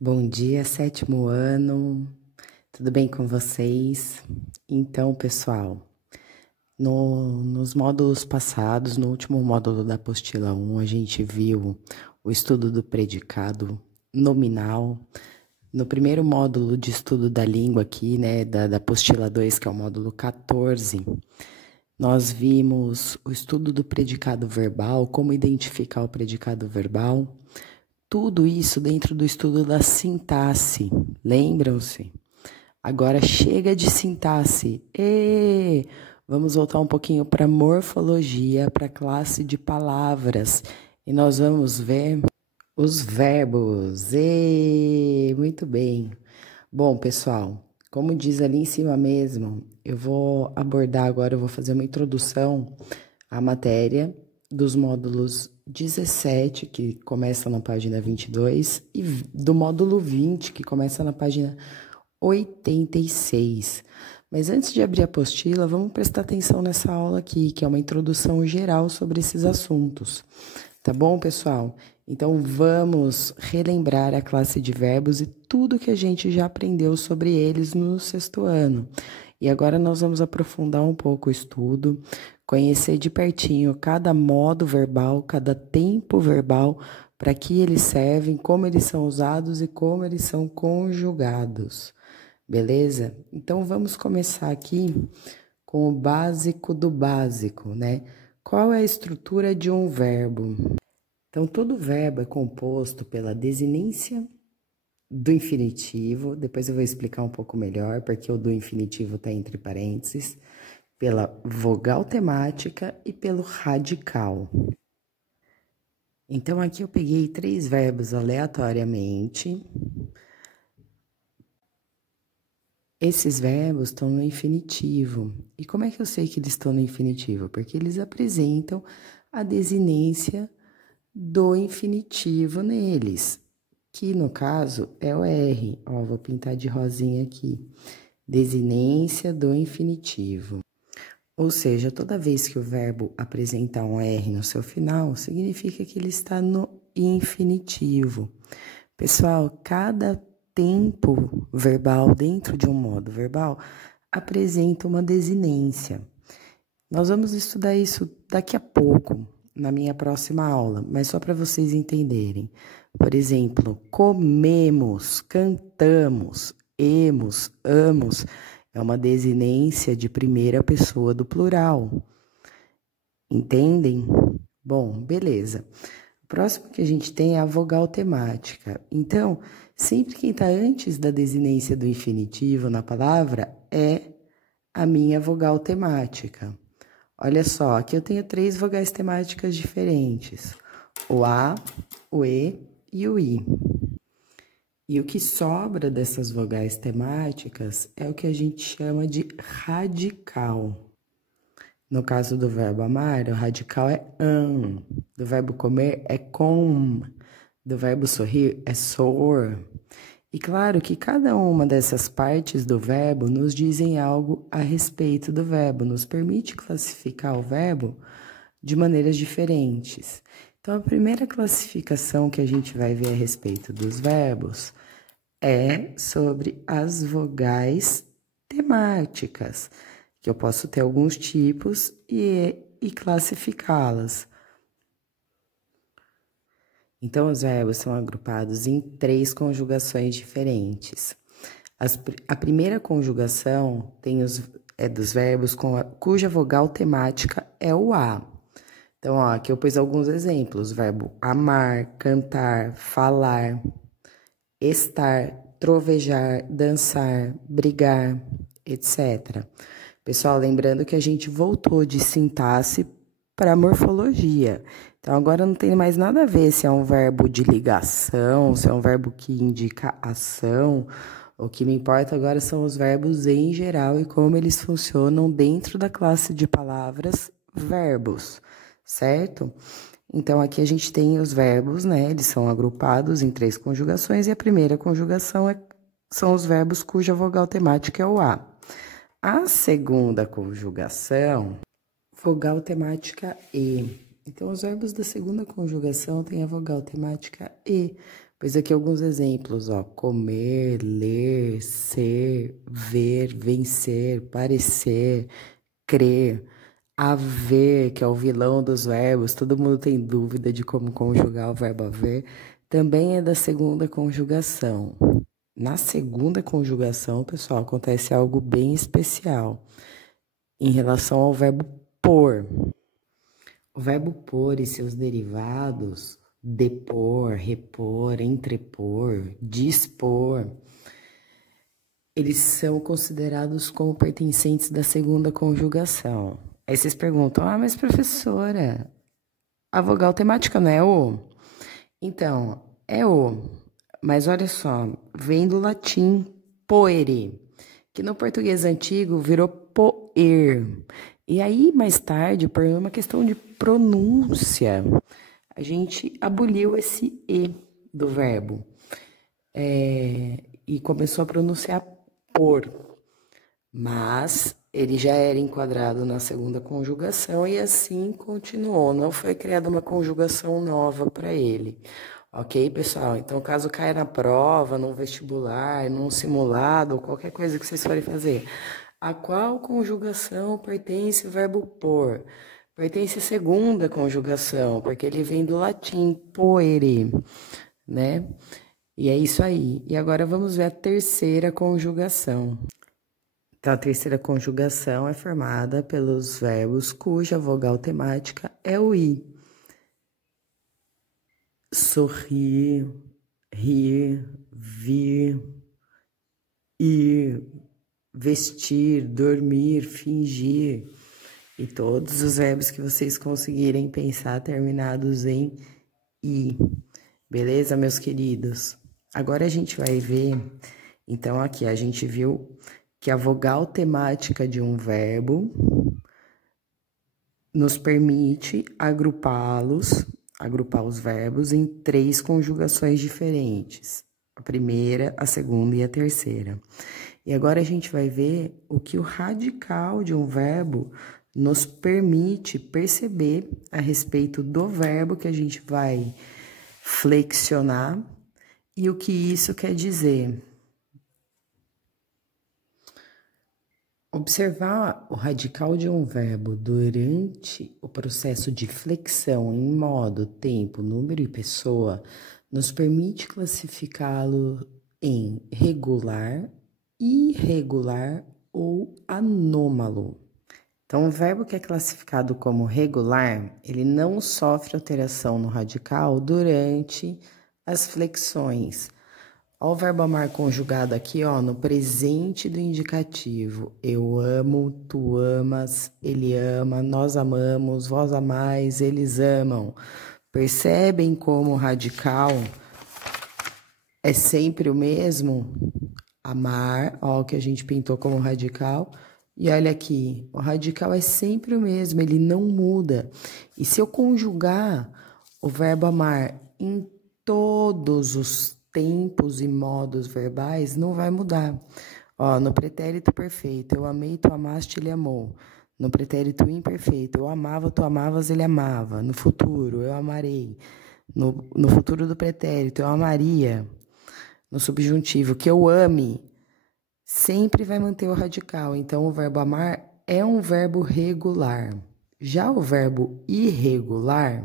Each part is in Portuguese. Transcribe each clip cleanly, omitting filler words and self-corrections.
Bom dia, sétimo ano, tudo bem com vocês? Então, pessoal, nos módulos passados, no último módulo da apostila 1, a gente viu o estudo do predicado nominal. No primeiro módulo de estudo da língua aqui, né, da apostila 2, que é o módulo 14, nós vimos o estudo do predicado verbal, como identificar o predicado verbal. Tudo isso dentro do estudo da sintaxe, lembram-se? Agora chega de sintaxe. Vamos voltar um pouquinho para morfologia, para a classe de palavras. E nós vamos ver os verbos. Muito bem. Bom, pessoal, como diz ali em cima mesmo, eu vou abordar agora, eu vou fazer uma introdução à matéria dos módulos 17, que começa na página 22, e do módulo 20, que começa na página 86. Mas antes de abrir a apostila, vamos prestar atenção nessa aula aqui, que é uma introdução geral sobre esses assuntos. Tá bom, pessoal? Então, vamos relembrar a classe de verbos e tudo que a gente já aprendeu sobre eles no sexto ano. E agora nós vamos aprofundar um pouco o estudo, conhecer de pertinho cada modo verbal, cada tempo verbal, para que eles servem, como eles são usados e como eles são conjugados. Beleza? Então, vamos começar aqui com o básico do básico, né? Qual é a estrutura de um verbo? Então, todo verbo é composto pela desinência do infinitivo, depois eu vou explicar um pouco melhor, porque o do infinitivo está entre parênteses, pela vogal temática e pelo radical. Então, aqui eu peguei 3 verbos aleatoriamente. Esses verbos estão no infinitivo. E como é que eu sei que eles estão no infinitivo? Porque eles apresentam a desinência do infinitivo neles, que no caso é o R. Ó, vou pintar de rosinha aqui. Desinência do infinitivo. Ou seja, toda vez que o verbo apresentar um R no seu final, significa que ele está no infinitivo. Pessoal, cada tempo verbal dentro de um modo verbal apresenta uma desinência. Nós vamos estudar isso daqui a pouco, na minha próxima aula, mas só para vocês entenderem. Por exemplo, comemos, cantamos, emos, amos, é uma desinência de primeira pessoa do plural. Entendem? Bom, beleza. O próximo que a gente tem é a vogal temática. Então, sempre quem está antes da desinência do infinitivo na palavra é a minha vogal temática. Olha só, aqui eu tenho 3 vogais temáticas diferentes: o A, o E e o I. E o que sobra dessas vogais temáticas é o que a gente chama de radical. No caso do verbo amar, o radical é am. Do verbo comer é com. Do verbo sorrir é sor. E claro que cada uma dessas partes do verbo nos dizem algo a respeito do verbo, nos permite classificar o verbo de maneiras diferentes. Então, a primeira classificação que a gente vai ver a respeito dos verbos é sobre as vogais temáticas, que eu posso ter alguns tipos e classificá-las. Então, os verbos são agrupados em 3 conjugações diferentes. A primeira conjugação é dos verbos cuja vogal temática é o A. Então, ó, aqui eu pus alguns exemplos: verbo amar, cantar, falar, estar, trovejar, dançar, brigar, etc. Pessoal, lembrando que a gente voltou de sintaxe para morfologia. Então, agora não tem mais nada a ver se é um verbo de ligação, se é um verbo que indica ação. O que me importa agora são os verbos em geral e como eles funcionam dentro da classe de palavras verbos, certo? Então, aqui a gente tem os verbos, né? Eles são agrupados em 3 conjugações e a primeira conjugação são os verbos cuja vogal temática é o A. A segunda conjugação, vogal temática E. Então, os verbos da segunda conjugação têm a vogal temática E, Pois aqui alguns exemplos, ó. Comer, ler, ser, ver, vencer, parecer, crer, haver, que é o vilão dos verbos. Todo mundo tem dúvida de como conjugar o verbo haver. Também é da segunda conjugação. Na segunda conjugação, pessoal, acontece algo bem especial em relação ao verbo pôr. O verbo pôr e seus derivados, depor, repor, entrepor, dispor, eles são considerados como pertencentes da segunda conjugação. Aí vocês perguntam, mas professora, a vogal temática não é o? Então, é o, mas olha só, vem do latim poere, que no português antigo virou poer. E aí, mais tarde, por uma questão de pronúncia, a gente aboliu esse E do verbo e começou a pronunciar por. Mas ele já era enquadrado na segunda conjugação e assim continuou. Não foi criada uma conjugação nova para ele. Ok, pessoal? Então, caso caia na prova, num vestibular, num simulado, ou qualquer coisa que vocês forem fazer, a qual conjugação pertence o verbo por? Pertence à segunda conjugação, porque ele vem do latim poere, né? E é isso aí. E agora vamos ver a terceira conjugação. Então, a terceira conjugação é formada pelos verbos cuja vogal temática é o I. Sorrir, rir, vir, ir, vestir, dormir, fingir. E todos os verbos que vocês conseguirem pensar terminados em I. Beleza, meus queridos? Agora a gente vai ver, então aqui a gente viu que a vogal temática de um verbo nos permite agrupar os verbos em 3 conjugações diferentes. A primeira, a segunda e a terceira. E agora a gente vai ver o que o radical de um verbo nos permite perceber a respeito do verbo que a gente vai flexionar e o que isso quer dizer. Observar o radical de um verbo durante o processo de flexão em modo, tempo, número e pessoa nos permite classificá-lo em regular, irregular ou anômalo. Então, o verbo que é classificado como regular, ele não sofre alteração no radical durante as flexões. Olha o verbo amar conjugado aqui, ó, no presente do indicativo. Eu amo, tu amas, ele ama, nós amamos, vós amais, eles amam. Percebem como o radical é sempre o mesmo? Amar, ó, o que a gente pintou como radical. E olha aqui, o radical é sempre o mesmo, ele não muda. E se eu conjugar o verbo amar em todos os tempos e modos verbais, não vai mudar. Ó, no pretérito perfeito, eu amei, tu amaste, ele amou. No pretérito imperfeito, eu amava, tu amavas, ele amava. No futuro, eu amarei. No futuro do pretérito, eu amaria. No subjuntivo, que eu ame, sempre vai manter o radical. Então, o verbo amar é um verbo regular. Já o verbo irregular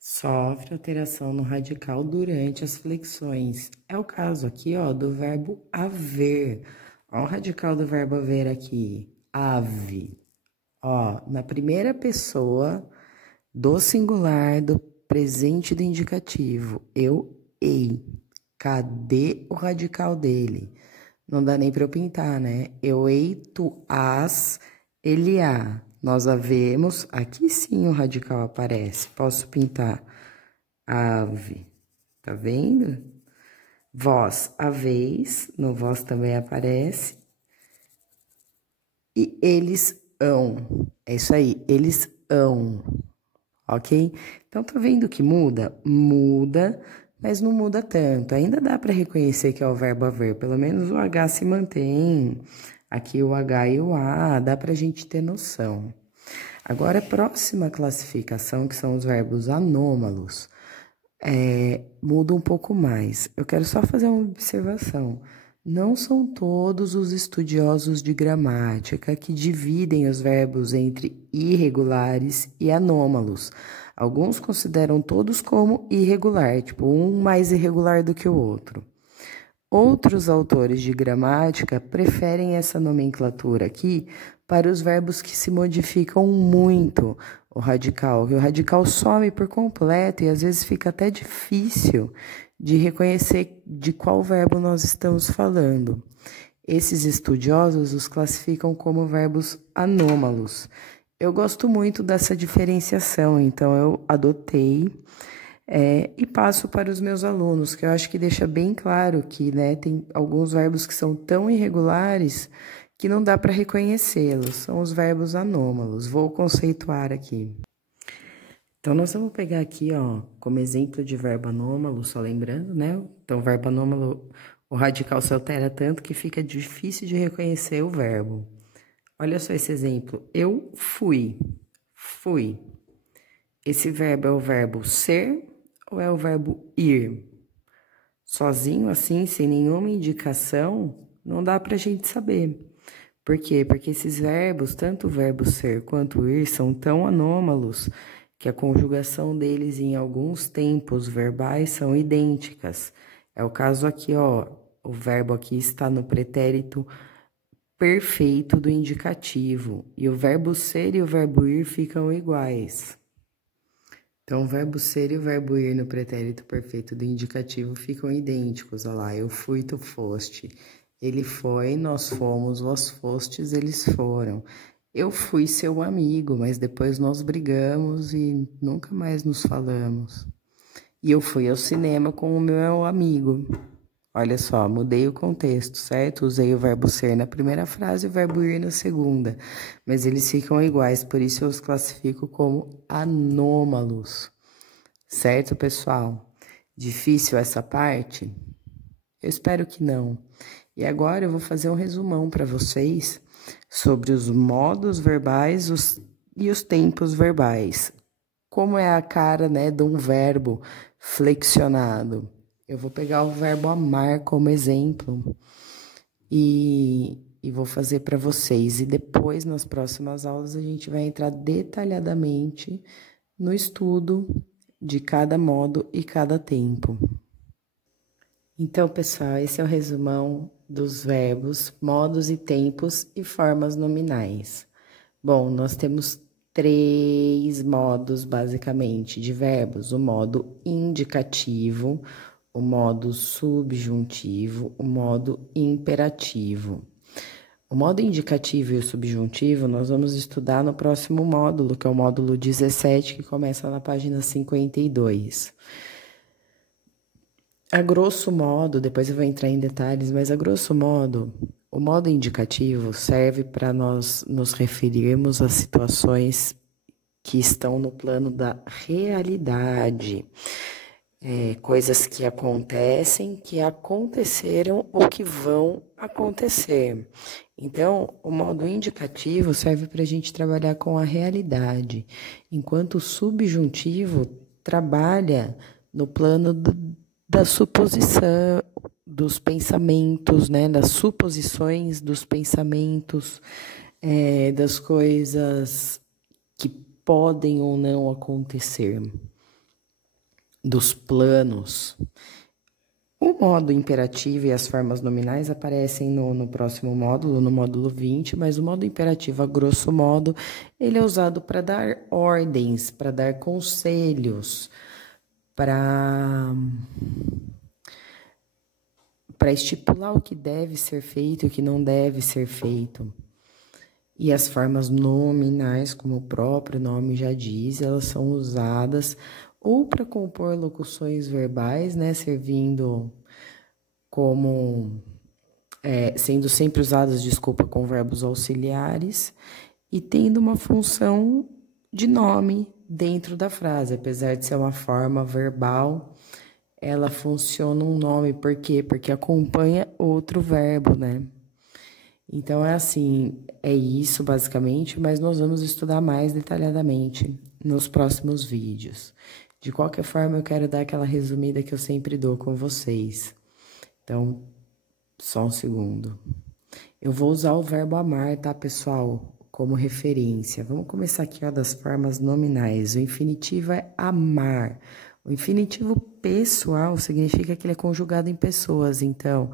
sofre alteração no radical durante as flexões. É o caso aqui, ó, do verbo haver. Ó, o radical do verbo haver aqui, ave. Ó, na primeira pessoa do singular do presente do indicativo, eu, ei. Cadê o radical dele? Não dá nem para eu pintar, né? Eu, ei, tu, as, ele, a. Nós havemos, aqui sim o radical aparece. Posso pintar ave, tá vendo? Vós, haveis, no vós também aparece. E eles hão, é isso aí, eles hão, ok? Então, tá vendo que muda? Muda, mas não muda tanto. Ainda dá para reconhecer que é o verbo haver, pelo menos o H se mantém. Aqui o H e o A, dá para a gente ter noção. Agora, a próxima classificação, que são os verbos anômalos. muda um pouco mais. Eu quero só fazer uma observação. Não são todos os estudiosos de gramática que dividem os verbos entre irregulares e anômalos. Alguns consideram todos como irregular, tipo um mais irregular do que o outro. Outros autores de gramática preferem essa nomenclatura aqui para os verbos que se modificam muito o radical some por completo e às vezes fica até difícil de reconhecer de qual verbo nós estamos falando. Esses estudiosos os classificam como verbos anômalos. Eu gosto muito dessa diferenciação, então eu adotei e passo para os meus alunos, que eu acho que deixa bem claro que, né, tem alguns verbos que são tão irregulares que não dá para reconhecê-los, são os verbos anômalos. Vou conceituar aqui. Então, nós vamos pegar aqui, ó, como exemplo de verbo anômalo, só lembrando, né? Então, verbo anômalo, o radical se altera tanto que fica difícil de reconhecer o verbo. Olha só esse exemplo. Eu fui. Fui. Esse verbo é o verbo ser ou é o verbo ir? Sozinho, assim, sem nenhuma indicação, não dá pra gente saber. Por quê? Porque esses verbos, tanto o verbo ser quanto ir, são tão anômalos que a conjugação deles em alguns tempos verbais são idênticas. É o caso aqui, ó, o verbo aqui está no pretérito perfeito do indicativo, e o verbo ser e o verbo ir ficam iguais. Então, o verbo ser e o verbo ir no pretérito perfeito do indicativo ficam idênticos. Olha lá, eu fui, tu foste. Ele foi, nós fomos, vós fostes, eles foram. Eu fui seu amigo, mas depois nós brigamos e nunca mais nos falamos. E eu fui ao cinema com o meu amigo. Olha só, mudei o contexto, certo? Usei o verbo ser na primeira frase e o verbo ir na segunda. Mas eles ficam iguais, por isso eu os classifico como anômalos. Certo, pessoal? Difícil essa parte? Eu espero que não. E agora eu vou fazer um resumão para vocês sobre os modos verbais e os tempos verbais. Como é a cara, né, de um verbo flexionado? Eu vou pegar o verbo amar como exemplo e vou fazer para vocês. E depois, nas próximas aulas, a gente vai entrar detalhadamente no estudo de cada modo e cada tempo. Então, pessoal, esse é o resumão dos verbos, modos e tempos e formas nominais. Bom, nós temos 3 modos, basicamente, de verbos. O modo indicativo, o modo subjuntivo, o modo imperativo. O modo indicativo e o subjuntivo nós vamos estudar no próximo módulo, que é o módulo 17, que começa na página 52. A grosso modo, depois eu vou entrar em detalhes, mas a grosso modo, o modo indicativo serve para nós nos referirmos a situações que estão no plano da realidade. Coisas que acontecem, que aconteceram ou que vão acontecer. Então, o modo indicativo serve para a gente trabalhar com a realidade, enquanto o subjuntivo trabalha no plano da suposição, dos pensamentos, né? Das suposições dos pensamentos, das coisas que podem ou não acontecer, dos planos. O modo imperativo e as formas nominais aparecem no próximo módulo, no módulo 20, mas o modo imperativo, a grosso modo, ele é usado para dar ordens, para dar conselhos, para estipular o que deve ser feito e o que não deve ser feito. E as formas nominais, como o próprio nome já diz, elas são usadas ou para compor locuções verbais, né, servindo como, sendo sempre usadas, com verbos auxiliares e tendo uma função de nome dentro da frase, apesar de ser uma forma verbal, ela funciona um nome, por quê? Porque acompanha outro verbo, né? Então, é assim, é isso basicamente, mas nós vamos estudar mais detalhadamente nos próximos vídeos. De qualquer forma, eu quero dar aquela resumida que eu sempre dou com vocês. Então, só um segundo. Eu vou usar o verbo amar, tá, pessoal? Como referência. Vamos começar aqui, ó, das formas nominais. O infinitivo é amar. O infinitivo pessoal significa que ele é conjugado em pessoas. Então,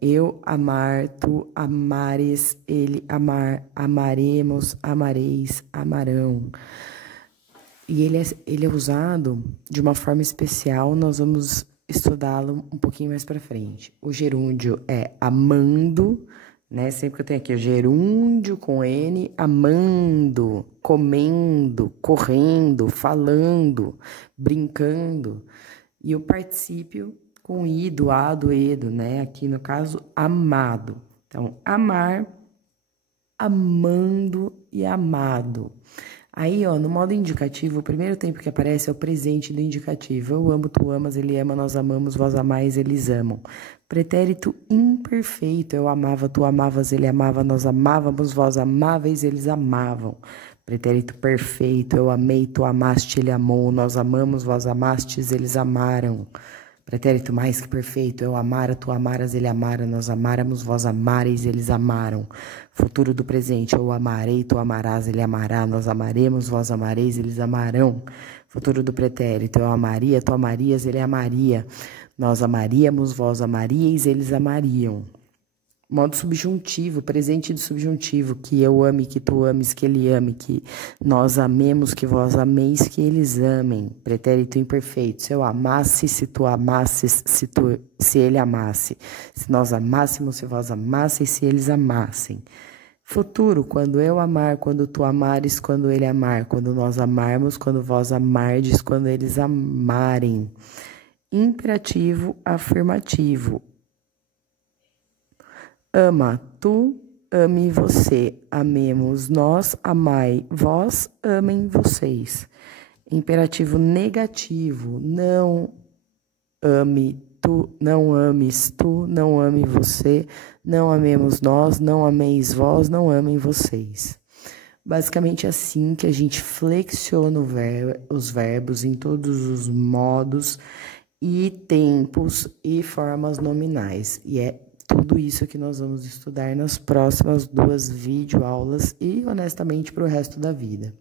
eu amar, tu amares, ele amar, amaremos, amareis, amarão. E ele é usado de uma forma especial, nós vamos estudá-lo um pouquinho mais para frente. O gerúndio é amando, né? Sempre que eu tenho aqui o gerúndio com N, amando, comendo, correndo, falando, brincando. E o particípio com I, do A, do E, do, né? Aqui no caso, amado. Então, amar, amando e amado. Aí, ó, no modo indicativo, o primeiro tempo que aparece é o presente do indicativo. Eu amo, tu amas, ele ama, nós amamos, vós amais, eles amam. Pretérito imperfeito. Eu amava, tu amavas, ele amava, nós amávamos, vós amáveis, eles amavam. Pretérito perfeito. Eu amei, tu amaste, ele amou, nós amamos, vós amastes, eles amaram. Pretérito mais que perfeito. Eu amara, tu amaras, ele amara, nós amáramos, vós amareis, eles amaram. Futuro do presente. Eu amarei, tu amarás, ele amará, nós amaremos, vós amareis, eles amarão. Futuro do pretérito. Eu amaria, tu amarias, ele amaria. Nós amaríamos, vós amaríeis, eles amariam. Modo subjuntivo, presente do subjuntivo, que eu ame, que tu ames, que ele ame, que nós amemos, que vós ameis, que eles amem. Pretérito imperfeito. Se eu amasse, se tu amasses, se ele amasse. Se nós amássemos, se vós amasseis, se eles amassem. Futuro, quando eu amar, quando tu amares, quando ele amar, quando nós amarmos, quando vós amardes, quando eles amarem. Imperativo afirmativo. Ama, tu, ame você, amemos nós, amai vós, amem vocês. Imperativo negativo, não ame tu, não ames tu, não ame você, não amemos nós, não ameis vós, não amem vocês. Basicamente assim que a gente flexiona os verbos em todos os modos e tempos e formas nominais. E é tudo isso que nós vamos estudar nas próximas 2 videoaulas e, honestamente, para o resto da vida.